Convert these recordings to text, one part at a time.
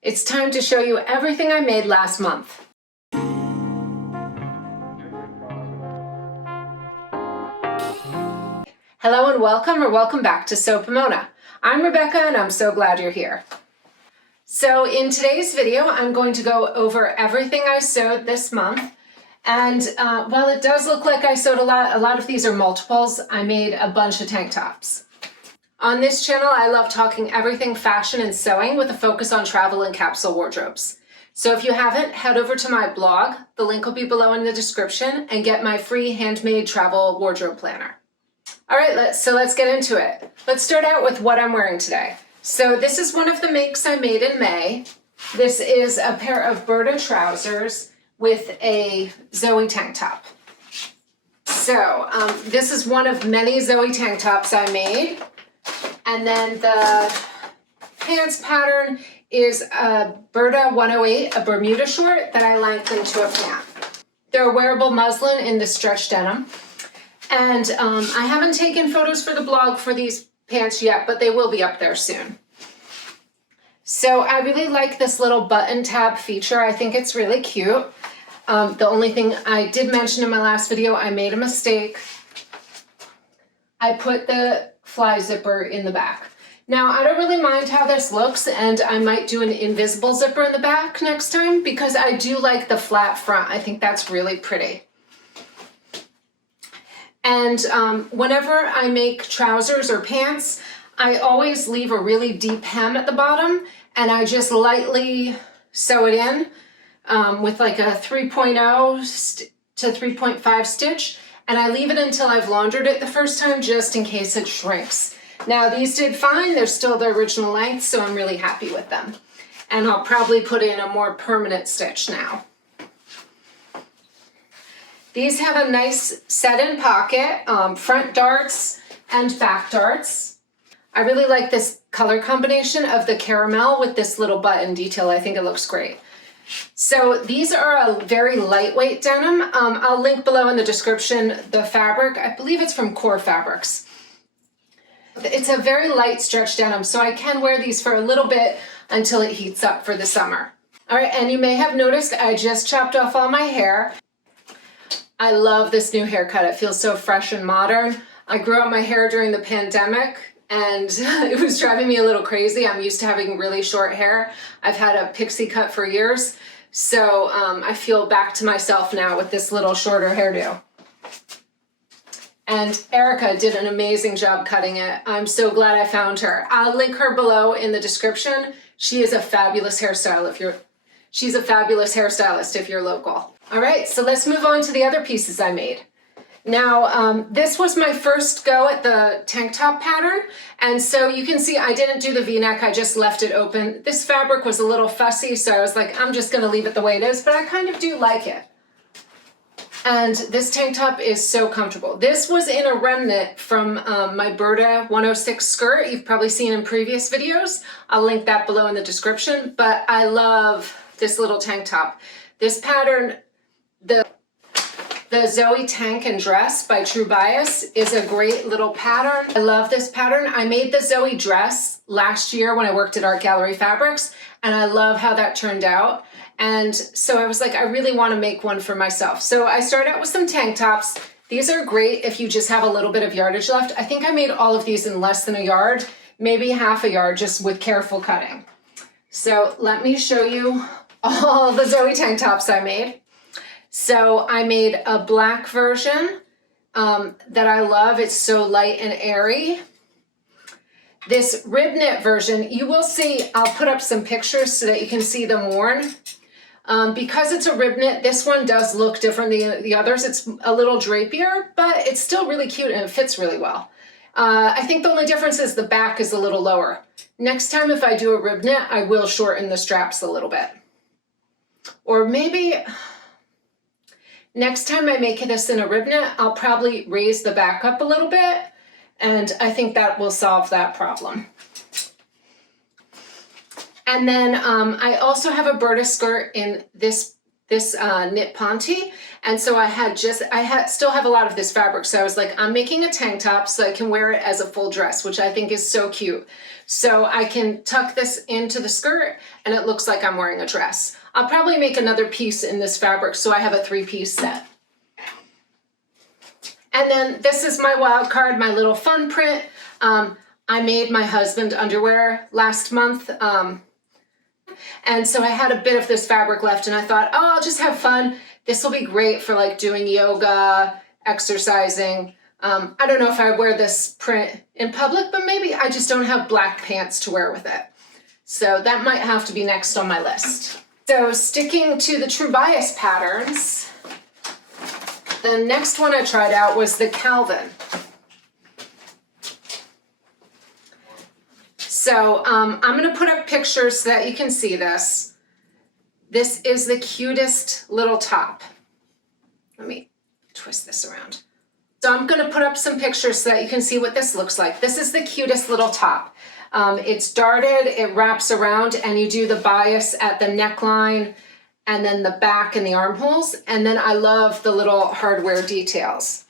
It's time to show you everything I made last month. Hello and welcome back to Sew Pomona. I'm Rebecca and I'm so glad you're here. So in today's video, I'm going to go over everything I sewed this month. And while it does look like I sewed a lot of these are multiples. I made a bunch of tank tops. On this channel, I love talking everything fashion and sewing with a focus on travel and capsule wardrobes. So if you haven't, head over to my blog. The link will be below in the description, and get my free Handmade Travel Wardrobe Planner. All right, let's get into it. Let's start out with what I'm wearing today. So this is one of the makes I made in May. This is a pair of Burda trousers with a Zoey tank top. So this is one of many Zoey tank tops I made. And then the pants pattern is a Burda 108, a Bermuda short that I lengthened to a pant. They're wearable muslin in the stretch denim. And I haven't taken photos for the blog for these pants yet, but they will be up there soon. So I really like this little button tab feature. I think it's really cute. The only thing I did mention in my last video, I made a mistake. I put the fly zipper in the back. Now, I don't really mind how this looks, and I might do an invisible zipper in the back next time because I do like the flat front. I think that's really pretty. And whenever I make trousers or pants, I always leave a really deep hem at the bottom, and I just lightly sew it in with like a 3.0 to 3.5 stitch. And I leave it until I've laundered it the first time, just in case it shrinks. Now these did fine, they're still the original length, so I'm really happy with them. And I'll probably put in a more permanent stitch now. These have a nice set-in pocket, front darts and back darts. I really like this color combination of the caramel with this little button detail. I think it looks great. So these are a very lightweight denim. I'll link below in the description the fabric. I believe it's from Core Fabrics. It's a very light stretch denim, so I can wear these for a little bit until it heats up for the summer. All right, and you may have noticed I just chopped off all my hair. I love this new haircut. It feels so fresh and modern. I grew out my hair during the pandemic, and it was driving me a little crazy. I'm used to having really short hair. I've had a pixie cut for years, so I feel back to myself now with this little shorter hairdo. And Erica did an amazing job cutting it. I'm so glad I found her. I'll link her below in the description. She is a fabulous hairstylist she's a fabulous hairstylist if you're local. All right, so let's move on to the other pieces I made. Now, this was my first go at the tank top pattern, and so you can see I didn't do the V-neck, I just left it open. This fabric was a little fussy, so I was like, I'm just gonna leave it the way it is, but I kind of do like it. And this tank top is so comfortable. This was in a remnant from my Burda 106 skirt you've probably seen in previous videos. I'll link that below in the description, but I love this little tank top. This pattern, the Zoey Tank and Dress by True Bias is a great little pattern. I love this pattern. I made the Zoey dress last year when I worked at Art Gallery Fabrics, and I love how that turned out. And so I was like, I really want to make one for myself. So I started out with some tank tops. These are great if you just have a little bit of yardage left. I think I made all of these in less than a yard, maybe half a yard, just with careful cutting. So let me show you all the Zoey tank tops I made. So I made a black version that I love. It's so light and airy. This rib knit version, you will see, I'll put up some pictures so that you can see them worn. Because it's a rib knit, this one does look different than the others. It's a little drapier, but it's still really cute and it fits really well. I think the only difference is the back is a little lower. Next time if I do a rib knit, I will shorten the straps a little bit. Or maybe next time I make this in a rib knit, I'll probably raise the back up a little bit, and I think that will solve that problem. And then I also have a Burda skirt in this this knit ponte. And so still have a lot of this fabric. So I was like, I'm making a tank top so I can wear it as a full dress, which I think is so cute. So I can tuck this into the skirt and it looks like I'm wearing a dress. I'll probably make another piece in this fabric so I have a 3-piece set. And then this is my wild card, my little fun print. I made my husband underwear last month. And so I had a bit of this fabric left and I thought, oh, I'll just have fun. This will be great for like doing yoga, exercising. I don't know if I wear this print in public, but maybe I just don't have black pants to wear with it. So that might have to be next on my list. So sticking to the True Bias patterns, the next one I tried out was the Calvin. So I'm gonna put up pictures so that you can see this. This is the cutest little top. Let me twist this around. So I'm gonna put up some pictures so that you can see what this looks like. This is the cutest little top. It's darted, it wraps around, and you do the bias at the neckline and then the back and the armholes. And then I love the little hardware details.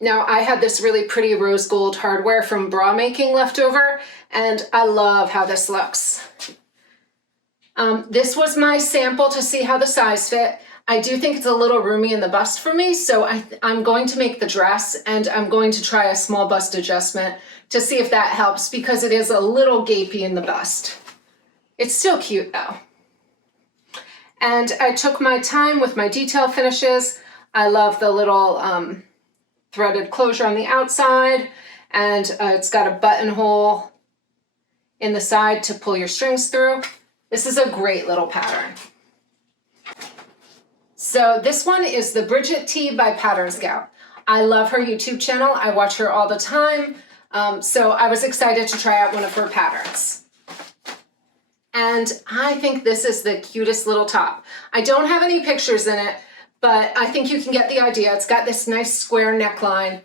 Now I had this really pretty rose gold hardware from bra making left over, and I love how this looks. This was my sample to see how the size fit. I do think it's a little roomy in the bust for me, so I'm going to make the dress and I'm going to try a small bust adjustment to see if that helps because it is a little gapey in the bust. It's still cute though. And I took my time with my detail finishes. I love the little threaded closure on the outside, and it's got a buttonhole in the side to pull your strings through. This is a great little pattern. So this one is the Brigit Tee by Pattern Scout. I love her YouTube channel. I watch her all the time. So I was excited to try out one of her patterns. And I think this is the cutest little top. I don't have any pictures in it, but I think you can get the idea. It's got this nice square neckline.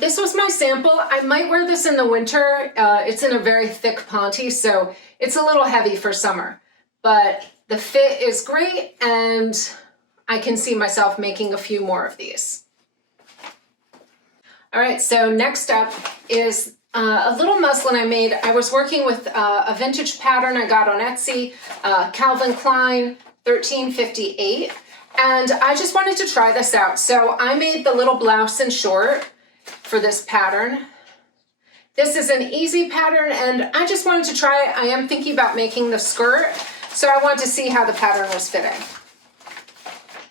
This was my sample. I might wear this in the winter. It's in a very thick ponte, so it's a little heavy for summer. But the fit is great, and I can see myself making a few more of these. All right, so next up is a little muslin I made. I was working with a vintage pattern I got on Etsy, Calvin Klein 1358, and I just wanted to try this out. So I made the little blouse and short for this pattern. This is an easy pattern, and I just wanted to try it. I am thinking about making the skirt, so I wanted to see how the pattern was fitting.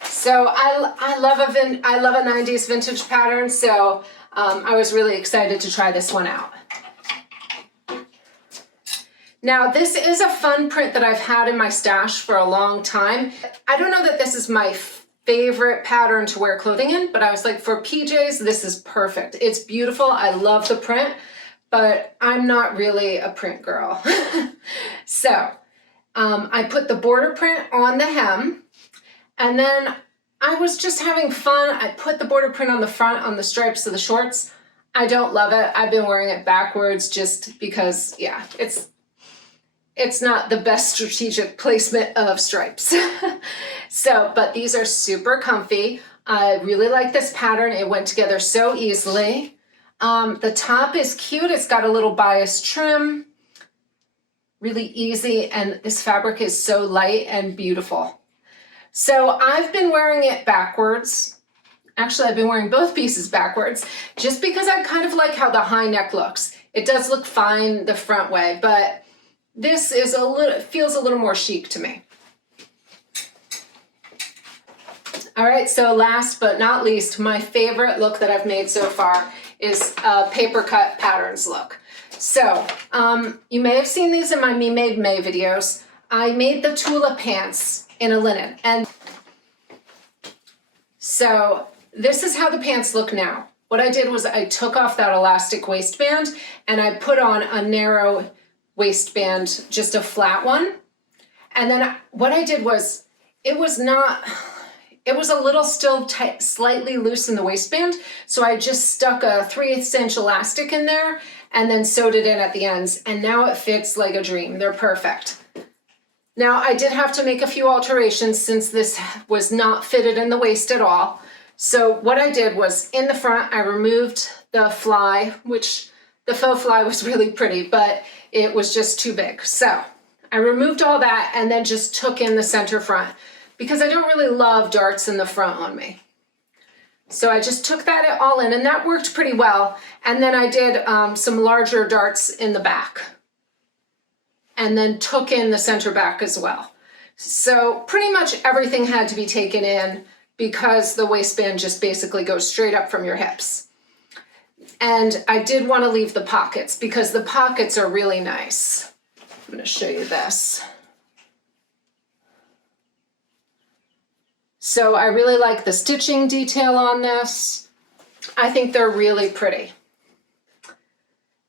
So I love a 90s vintage pattern, so I was really excited to try this one out. Now this is a fun print that I've had in my stash for a long time. I don't know that this is my favorite pattern to wear clothing in, but I was like, for PJs, this is perfect. It's beautiful, I love the print, but I'm not really a print girl. So I put the border print on the hem, and then I was just having fun. I put the border print on the front on the stripes of the shorts. I don't love it. I've been wearing it backwards just because, yeah, it's not the best strategic placement of stripes. So, but these are super comfy. I really like this pattern. It went together so easily. The top is cute. It's got a little bias trim, really easy, and this fabric is so light and beautiful. So I've been wearing it backwards. Actually, I've been wearing both pieces backwards just because I kind of like how the high neck looks. It does look fine the front way, but this is feels a little more chic to me. All right, so last but not least, my favorite look that I've made so far is a paper cut patterns look. So you may have seen these in my Me Made May videos. I made the Tula pants in a linen, and so this is how the pants look now. What I did was I took off that elastic waistband and I put on a narrow waistband, just a flat one. And then what I did was, it was a little still tight, slightly loose in the waistband. So I just stuck a 3/8 inch elastic in there and then sewed it in at the ends. And now it fits like a dream. They're perfect. Now I did have to make a few alterations since this was not fitted in the waist at all. So what I did was in the front, I removed the fly, which the faux fly was really pretty, but it was just too big. So I removed all that and then just took in the center front because I don't really love darts in the front on me. So I just took that all in and that worked pretty well. And then I did some larger darts in the back and then took in the center back as well. So pretty much everything had to be taken in because the waistband just basically goes straight up from your hips. And I did want to leave the pockets because the pockets are really nice. I'm going to show you this. So I really like the stitching detail on this. I think they're really pretty.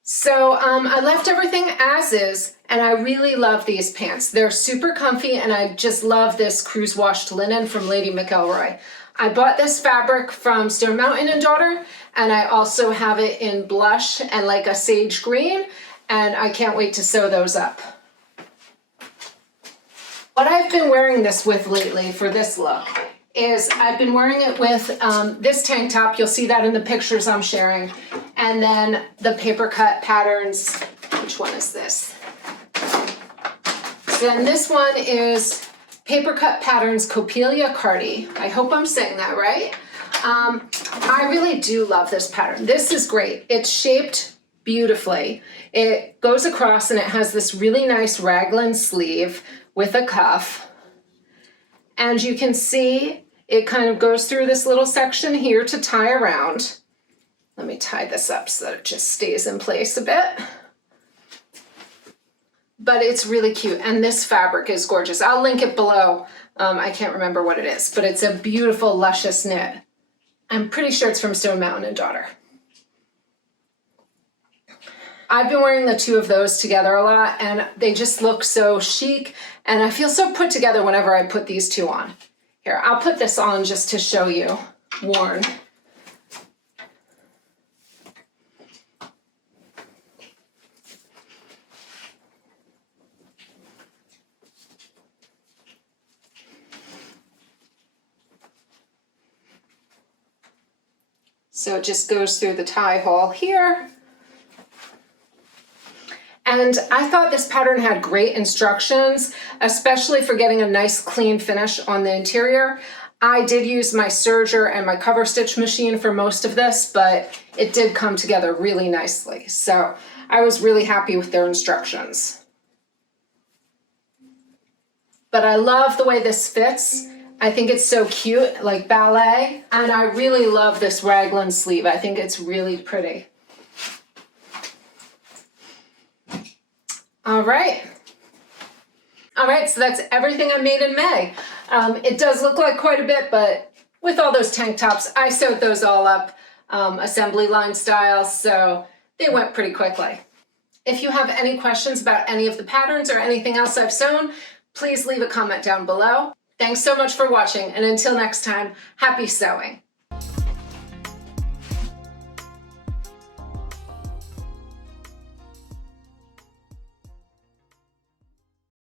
So I left everything as is, and I really love these pants. They're super comfy, and I just love this cruise washed linen from Lady McElroy. I bought this fabric from Stonemountain Daughter, and I also have it in blush and like a sage green, and I can't wait to sew those up. What I've been wearing this with lately for this look is I've been wearing it with this tank top. You'll see that in the pictures I'm sharing. And then the paper cut patterns. Which one is this? So then this one is Paper Cut Patterns Coppelia Cardigan. I hope I'm saying that right. I really do love this pattern. This is great. It's shaped beautifully. It goes across and it has this really nice raglan sleeve with a cuff. And you can see it kind of goes through this little section here to tie around. Let me tie this up so that it just stays in place a bit. But it's really cute, and this fabric is gorgeous. I'll link it below. I can't remember what it is, but it's a beautiful, luscious knit. I'm pretty sure it's from Stonemountain Daughter. I've been wearing the two of those together a lot, and they just look so chic, and I feel so put together whenever I put these two on. Here, I'll put this on just to show you, worn. So it just goes through the tie hole here. And I thought this pattern had great instructions, especially for getting a nice clean finish on the interior. I did use my serger and my cover stitch machine for most of this, but it did come together really nicely. So I was really happy with their instructions. But I love the way this fits. I think it's so cute, like ballet. And I really love this raglan sleeve. I think it's really pretty. All right, so that's everything I made in May. It does look like quite a bit, but with all those tank tops, I sewed those all up assembly line style, so they went pretty quickly. If you have any questions about any of the patterns or anything else I've sewn, please leave a comment down below. Thanks so much for watching, and until next time, happy sewing.